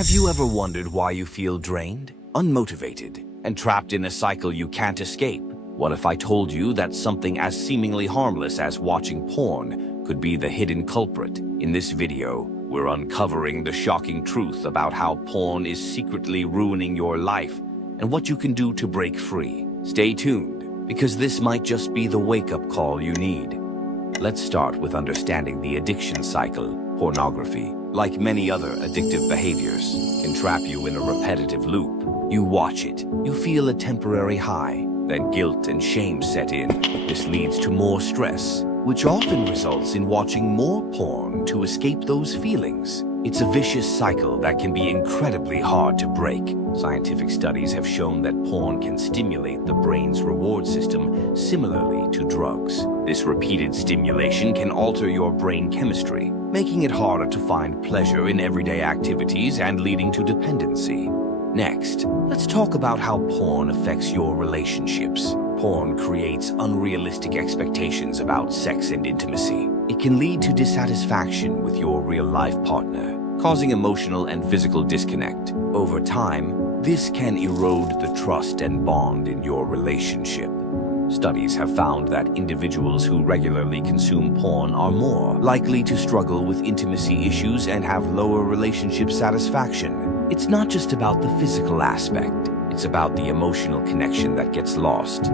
Have you ever wondered why you feel drained, unmotivated, and trapped in a cycle you can't escape? What if I told you that something as seemingly harmless as watching porn could be the hidden culprit? In this video, we're uncovering the shocking truth about how porn is secretly ruining your life and what you can do to break free. Stay tuned, because this might just be the wake-up call you need. Let's start with understanding the addiction cycle. Pornography, like many other addictive behaviors, can trap you in a repetitive loop. You watch it, you feel a temporary high, then guilt and shame set in. This leads to more stress, which often results in watching more porn to escape those feelings. It's a vicious cycle that can be incredibly hard to break. Scientific studies have shown that porn can stimulate the brain's reward system similarly to drugs. This repeated stimulation can alter your brain chemistry, making it harder to find pleasure in everyday activities and leading to dependency. Next, let's talk about how porn affects your relationships. Porn creates unrealistic expectations about sex and intimacy. It can lead to dissatisfaction with your real-life partner, causing emotional and physical disconnect. Over time, this can erode the trust and bond in your relationship. Studies have found that individuals who regularly consume porn are more likely to struggle with intimacy issues and have lower relationship satisfaction. It's not just about the physical aspect, it's about the emotional connection that gets lost.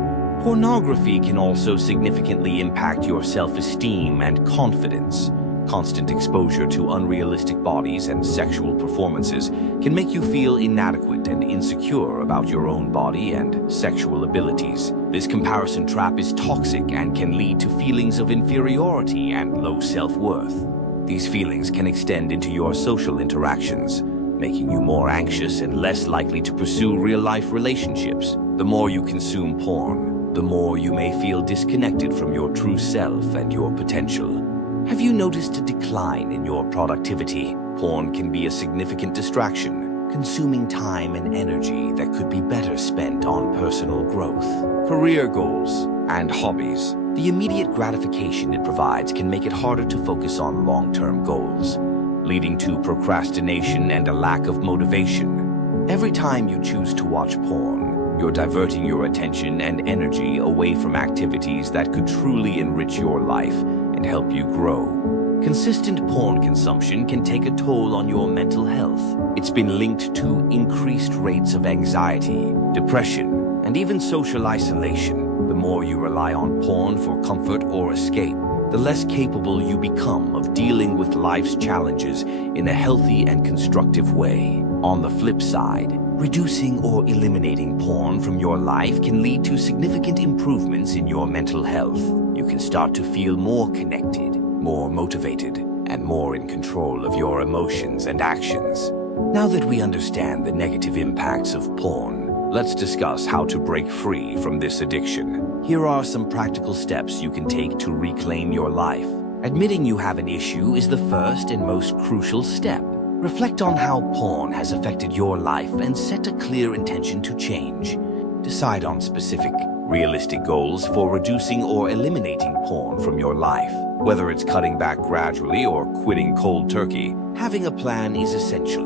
Pornography can also significantly impact your self-esteem and confidence. Constant exposure to unrealistic bodies and sexual performances can make you feel inadequate and insecure about your own body and sexual abilities. This comparison trap is toxic and can lead to feelings of inferiority and low self-worth. These feelings can extend into your social interactions, making you more anxious and less likely to pursue real-life relationships. The more you consume porn, the more you may feel disconnected from your true self and your potential. Have you noticed a decline in your productivity? Porn can be a significant distraction, consuming time and energy that could be better spent on personal growth, career goals, and hobbies. The immediate gratification it provides can make it harder to focus on long-term goals, leading to procrastination and a lack of motivation. Every time you choose to watch porn, you're diverting your attention and energy away from activities that could truly enrich your life and help you grow. Consistent porn consumption can take a toll on your mental health. It's been linked to increased rates of anxiety, depression, and even social isolation. The more you rely on porn for comfort or escape, the less capable you become of dealing with life's challenges in a healthy and constructive way. On the flip side, reducing or eliminating porn from your life can lead to significant improvements in your mental health. You can start to feel more connected, more motivated, and more in control of your emotions and actions. Now that we understand the negative impacts of porn, let's discuss how to break free from this addiction. Here are some practical steps you can take to reclaim your life. Admitting you have an issue is the first and most crucial step. Reflect on how porn has affected your life and set a clear intention to change. Decide on specific, realistic goals for reducing or eliminating porn from your life. Whether it's cutting back gradually or quitting cold turkey, having a plan is essential.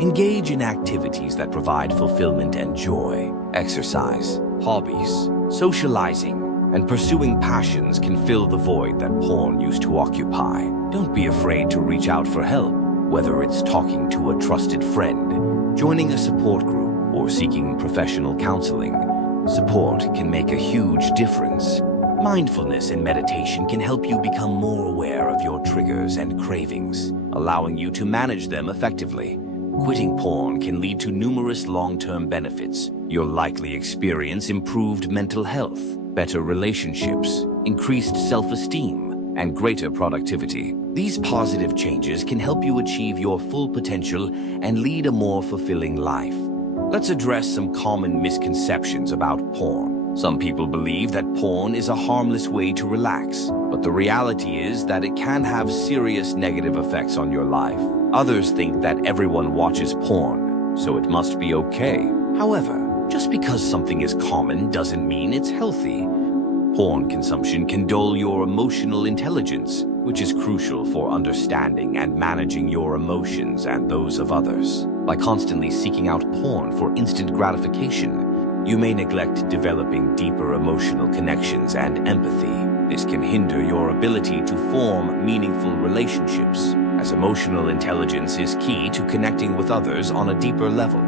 Engage in activities that provide fulfillment and joy. Exercise, hobbies, socializing, and pursuing passions can fill the void that porn used to occupy. Don't be afraid to reach out for help, whether it's talking to a trusted friend, joining a support group, or seeking professional counseling. Support can make a huge difference. Mindfulness and meditation can help you become more aware of your triggers and cravings, allowing you to manage them effectively. Quitting porn can lead to numerous long-term benefits. You'll likely experience improved mental health, better relationships, increased self-esteem, and greater productivity. These positive changes can help you achieve your full potential and lead a more fulfilling life. Let's address some common misconceptions about porn. Some people believe that porn is a harmless way to relax, but the reality is that it can have serious negative effects on your life. Others think that everyone watches porn, so it must be okay. However, just because something is common doesn't mean it's healthy. Porn consumption can dull your emotional intelligence, which is crucial for understanding and managing your emotions and those of others. By constantly seeking out porn for instant gratification, you may neglect developing deeper emotional connections and empathy. This can hinder your ability to form meaningful relationships, as emotional intelligence is key to connecting with others on a deeper level.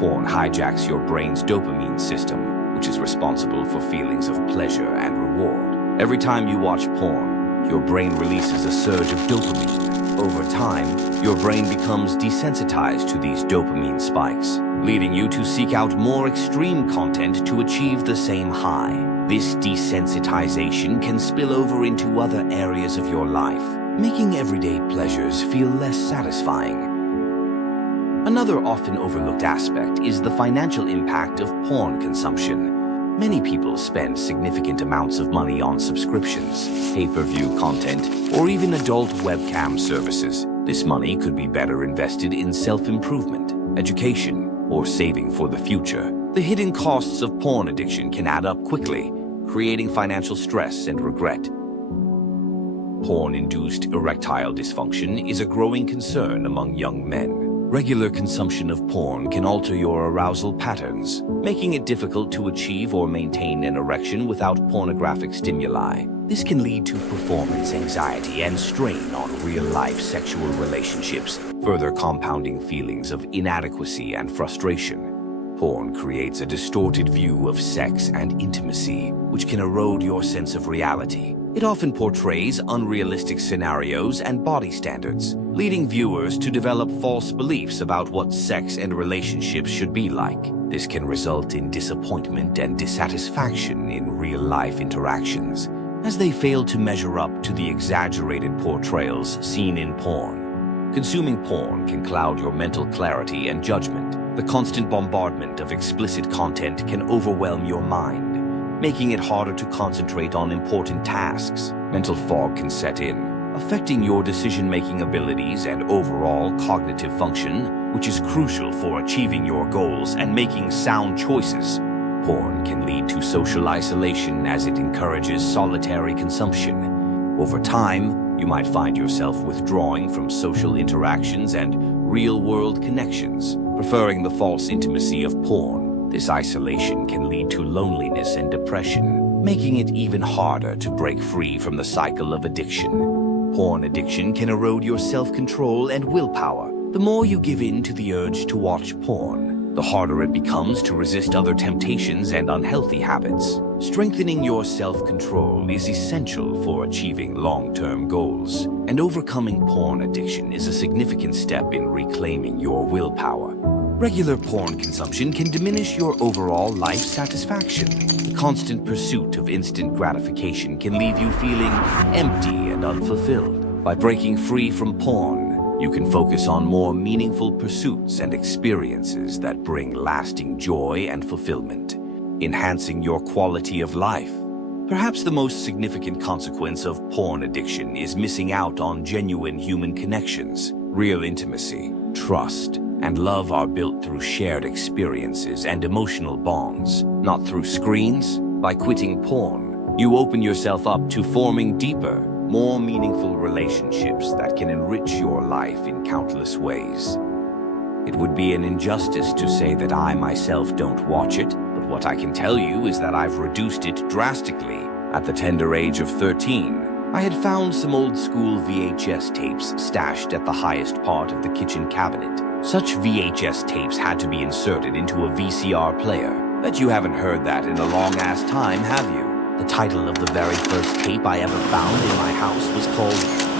Porn hijacks your brain's dopamine system, which is responsible for feelings of pleasure and reward. Every time you watch porn, your brain releases a surge of dopamine. Over time, your brain becomes desensitized to these dopamine spikes, leading you to seek out more extreme content to achieve the same high. This desensitization can spill over into other areas of your life, making everyday pleasures feel less satisfying. Another often overlooked aspect is the financial impact of porn consumption. Many people spend significant amounts of money on subscriptions, pay-per-view content, or even adult webcam services. This money could be better invested in self-improvement, education, or saving for the future. The hidden costs of porn addiction can add up quickly, creating financial stress and regret. Porn-induced erectile dysfunction is a growing concern among young men. Regular consumption of porn can alter your arousal patterns, making it difficult to achieve or maintain an erection without pornographic stimuli. This can lead to performance anxiety and strain on real-life sexual relationships, further compounding feelings of inadequacy and frustration. Porn creates a distorted view of sex and intimacy, which can erode your sense of reality. It often portrays unrealistic scenarios and body standards, leading viewers to develop false beliefs about what sex and relationships should be like. This can result in disappointment and dissatisfaction in real-life interactions, as they fail to measure up to the exaggerated portrayals seen in porn. Consuming porn can cloud your mental clarity and judgment. The constant bombardment of explicit content can overwhelm your mind, making it harder to concentrate on important tasks. Mental fog can set in, affecting your decision-making abilities and overall cognitive function, which is crucial for achieving your goals and making sound choices. Porn can lead to social isolation as it encourages solitary consumption. Over time, you might find yourself withdrawing from social interactions and real-world connections, preferring the false intimacy of porn. This isolation can lead to loneliness and depression, making it even harder to break free from the cycle of addiction. Porn addiction can erode your self-control and willpower. The more you give in to the urge to watch porn, the harder it becomes to resist other temptations and unhealthy habits. Strengthening your self-control is essential for achieving long-term goals, and overcoming porn addiction is a significant step in reclaiming your willpower. Regular porn consumption can diminish your overall life satisfaction. The constant pursuit of instant gratification can leave you feeling empty and unfulfilled. By breaking free from porn, you can focus on more meaningful pursuits and experiences that bring lasting joy and fulfillment, enhancing your quality of life. Perhaps the most significant consequence of porn addiction is missing out on genuine human connections. Real intimacy, trust, and love are built through shared experiences and emotional bonds, not through screens. By quitting porn, you open yourself up to forming deeper, more meaningful relationships that can enrich your life in countless ways. It would be an injustice to say that I myself don't watch it, but what I can tell you is that I've reduced it drastically. At the tender age of 13, I had found some old-school VHS tapes stashed at the highest part of the kitchen cabinet. Such VHS tapes had to be inserted into a VCR player. Bet you haven't heard that in a long-ass time, have you? The title of the very first tape I ever found in my house was called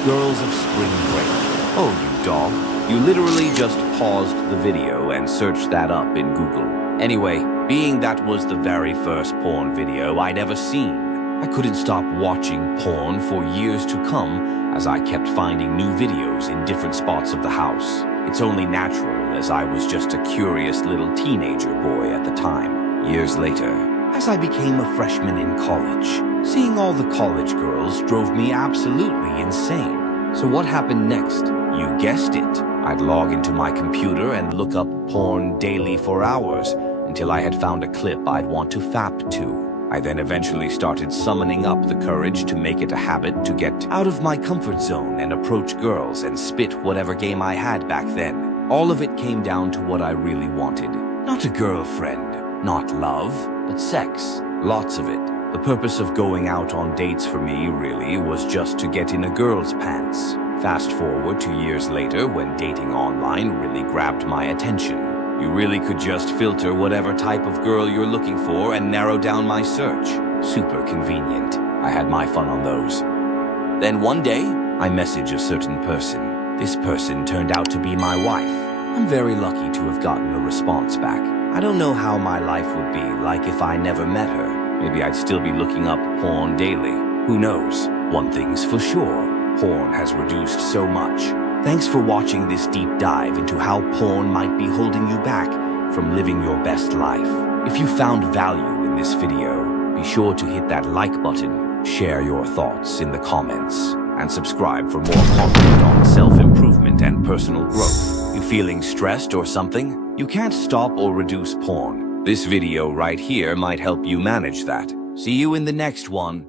Girls of Spring Break. Oh, you dog. You literally just paused the video and searched that up in Google. Anyway, being that was the very first porn video I'd ever seen, I couldn't stop watching porn for years to come as I kept finding new videos in different spots of the house. It's only natural, as I was just a curious little teenager boy at the time. Years later, as I became a freshman in college, seeing all the college girls drove me absolutely insane. So what happened next? You guessed it. I'd log into my computer and look up porn daily for hours until I had found a clip I'd want to fap to. I then eventually started summoning up the courage to make it a habit to get out of my comfort zone and approach girls and spit whatever game I had back then. All of it came down to what I really wanted. Not a girlfriend, not love, but sex. Lots of it. The purpose of going out on dates for me, really, was just to get in a girl's pants. Fast forward 2 years later, when dating online really grabbed my attention. You really could just filter whatever type of girl you're looking for and narrow down my search. Super convenient. I had my fun on those. Then one day, I message a certain person. This person turned out to be my wife. I'm very lucky to have gotten a response back. I don't know how my life would be like if I never met her. Maybe I'd still be looking up porn daily. Who knows? One thing's for sure. Porn has reduced so much. Thanks for watching this deep dive into how porn might be holding you back from living your best life. If you found value in this video, be sure to hit that like button, share your thoughts in the comments, and subscribe for more content on self-improvement and personal growth. You feeling stressed or something? You can't stop or reduce porn. This video right here might help you manage that. See you in the next one.